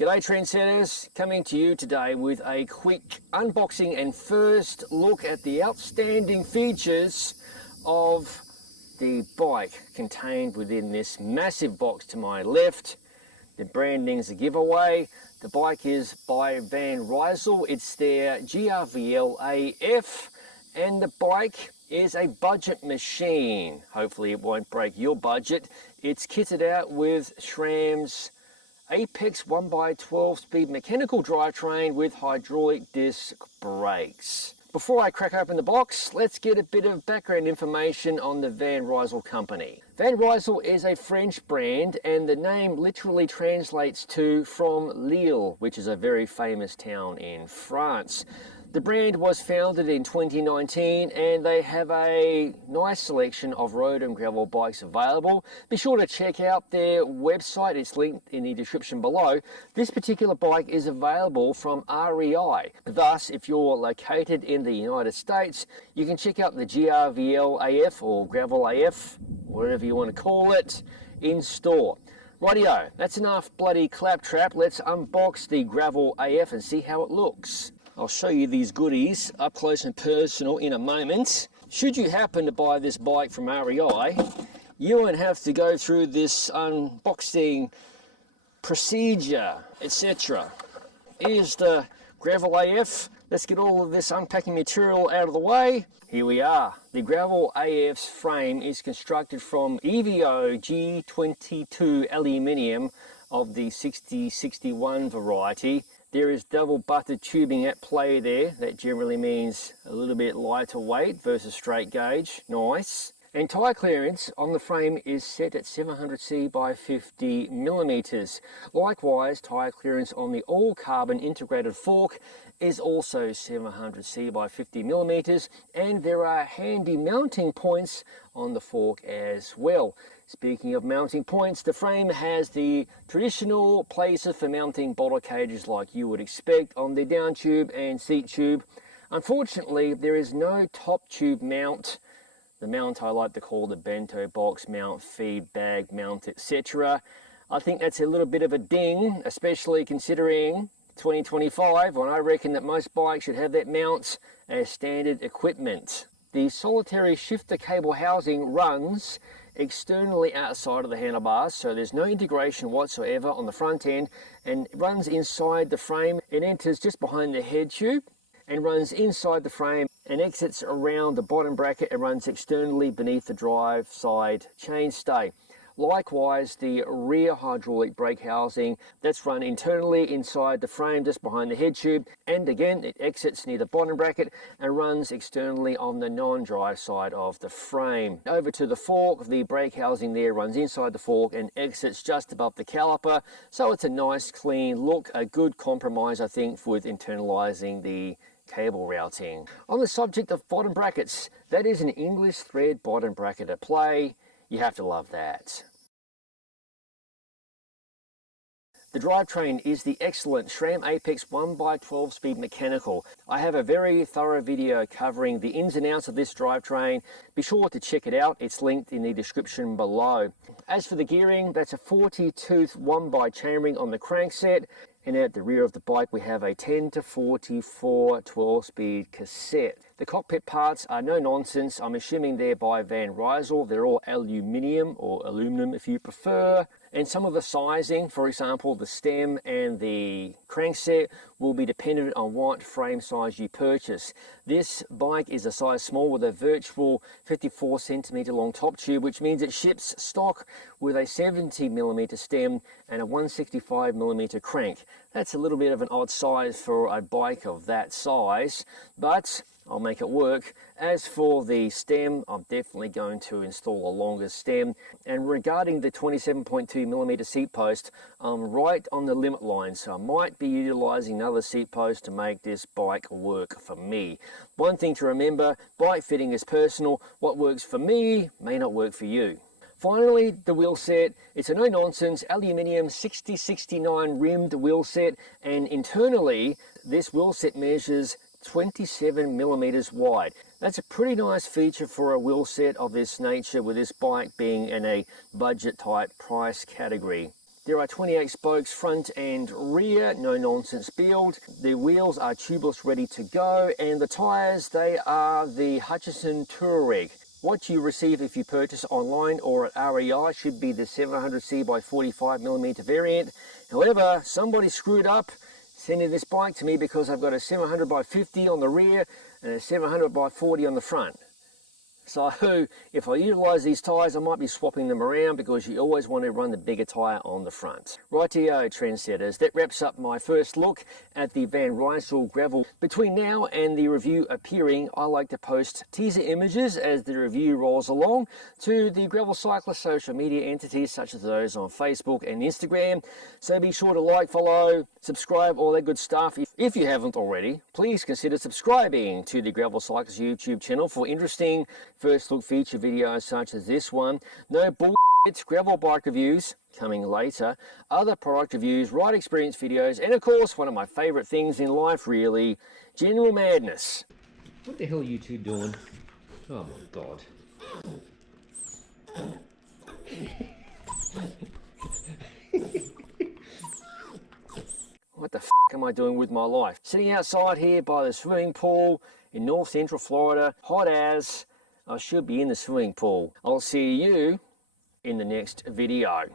G'day trendsetters, coming to you today with a quick unboxing and first look at the outstanding features of the bike contained within this massive box to my left. The branding's a giveaway. The bike is by Van Rysel. It's their GRVL AF, and the bike is a budget machine. Hopefully it won't break your budget. It's kitted out with SRAM's Apex 1x12 speed mechanical drivetrain with hydraulic disc brakes. Before I crack open the box, let's get a bit of background information on the Van Rysel company. Van Rysel is a French brand, and the name literally translates to from Lille, which is a very famous town in France. The brand was founded in 2019 and they have a nice selection of road and gravel bikes available. Be sure to check out their website, it's linked in the description below. This particular bike is available from REI. Thus, if you're located in the United States, you can check out the GRVL AF or Gravel AF, whatever you want to call it, in store. Rightio, that's enough bloody claptrap. Let's unbox the Gravel AF and see how it looks. I'll show you these goodies up close and personal in a moment. Should you happen to buy this bike from REI, you won't have to go through this unboxing procedure, etc. Here's the Gravel AF. Let's get all of this unpacking material out of the way. Here we are. The Gravel AF's frame is constructed from EVO G22 aluminium of the 6061 variety. There is double butted tubing at play there. That generally means a little bit lighter weight versus straight gauge. Nice. And tyre clearance on the frame is set at 700C by 50 millimeters. Likewise, tyre clearance on the all carbon integrated fork is also 700C by 50 millimeters, and there are handy mounting points on the fork as well. Speaking of mounting points, the frame has the traditional places for mounting bottle cages like you would expect on the down tube and seat tube. Unfortunately, there is no top tube mount. The mount I like to call the bento box mount, feed bag mount, etc. I think that's a little bit of a ding, especially considering 2025, when I reckon that most bikes should have that mount as standard equipment. The solitary shifter cable housing runs externally outside of the handlebars, so there's no integration whatsoever on the front end, and it runs inside the frame. It enters just behind the head tube and runs inside the frame and exits around the bottom bracket and runs externally beneath the drive side chainstay. Likewise, the rear hydraulic brake housing, that's run internally inside the frame just behind the head tube, and again it exits near the bottom bracket and runs externally on the non-drive side of the frame. Over to the fork, the brake housing there runs inside the fork and exits just above the caliper, so it's a nice clean look, a good compromise I think with internalizing the cable routing. On the subject of bottom brackets, that is an English thread bottom bracket at play. You have to love that. The drivetrain is the excellent SRAM Apex 1x12 speed mechanical. I have a very thorough video covering the ins and outs of this drivetrain. Be sure to check it out, it's linked in the description below. As for the gearing, that's a 40-tooth 1x chainring on the crankset, and at the rear of the bike we have a 10-44 12-speed cassette. The cockpit parts are no nonsense. I'm assuming they're by Van Rysel. They're all aluminium or aluminum if you prefer. And some of the sizing, for example, the stem and the crankset, will be dependent on what frame size you purchase. This bike is a size small with a virtual 54 centimeter long top tube, which means it ships stock with a 70 millimeter stem and a 165 millimeter crank. That's a little bit of an odd size for a bike of that size, but I'll make it work. As for the stem, I'm definitely going to install a longer stem. And regarding the 27.2 millimeter seat post, I'm right on the limit line, so I might be utilizing another seat post to make this bike work for me. One thing to remember, bike fitting is personal. What works for me may not work for you. Finally, the wheel set. It's a no-nonsense aluminium 6069 rimmed wheel set, and internally this wheel set measures 27 millimeters wide. That's a pretty nice feature for a wheel set of this nature, with this bike being in a budget type price category. There are 28 spokes front and rear, no nonsense build. The wheels are tubeless ready to go, and the tyres, they are the Hutchinson Touareg. What you receive if you purchase online or at REI should be the 700C by 45mm variant. However, somebody screwed up sending this bike to me because I've got a 700 by 50 on the rear and a 700 by 40 on the front. So if I utilise these tyres, I might be swapping them around because you always want to run the bigger tyre on the front. Rightio, trendsetters, that wraps up my first look at the Van Rysel Gravel. Between now and the review appearing, I like to post teaser images as the review rolls along to the Gravel Cyclist social media entities such as those on Facebook and Instagram. So be sure to like, follow, subscribe, all that good stuff. If you haven't already, please consider subscribing to the Gravel Cyclist YouTube channel for interesting first look feature videos such as this one. No bullshit gravel bike reviews coming later, other product reviews, ride experience videos, and of course one of my favourite things in life really, general madness. What the hell are you two doing? Oh my god. What the f am I doing with my life? Sitting outside here by the swimming pool in North Central Florida, hot as I should be in the swimming pool. I'll see you in the next video.